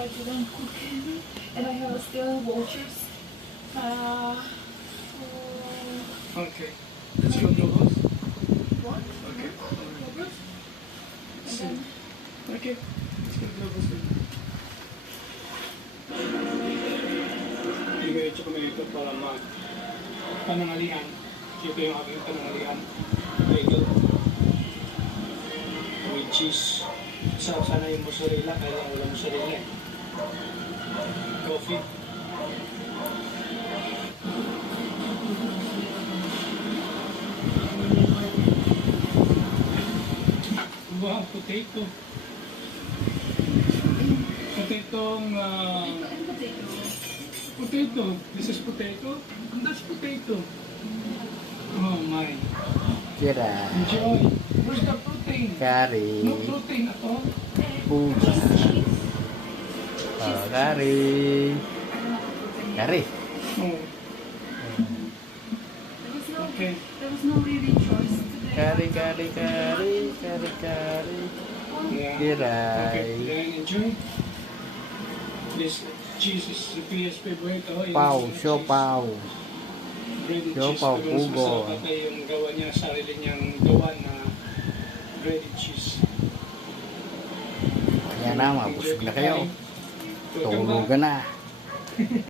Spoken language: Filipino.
I didn't cook. And I have still vouchers. Okay. Let's go global. What? Okay. Vouchers? And So, then, okay. Let's go global. Diretso kami ito para panangalian. Ito yung aking panangalian. Bagel. With cheese. Sarap sana yung mozzarella, kaya lang wala mozzarella eh. Coffee. Wow, potato. Potatong, and potato. potato. This is potato. And that's potato. Oh my. Kira. Enjoy. Where's the protein? Kari. No protein at all. Puga. Oh, kari. Kari. Oh, okay. There was no really choice today. Kari, kari, kari. Kari, kari. Yeah. Kiray. Okay, then enjoy. This cheese is the Pia's favorite. Oh, yung Pau, cheese. siopaw. Breaded Siopaw, cheese. Pero mas pugo. masarap ata yung gawa niya, sarili niyang gawa na breaded cheese. Kaya na, mabusog na kayo. Welcome back. Tulugan na.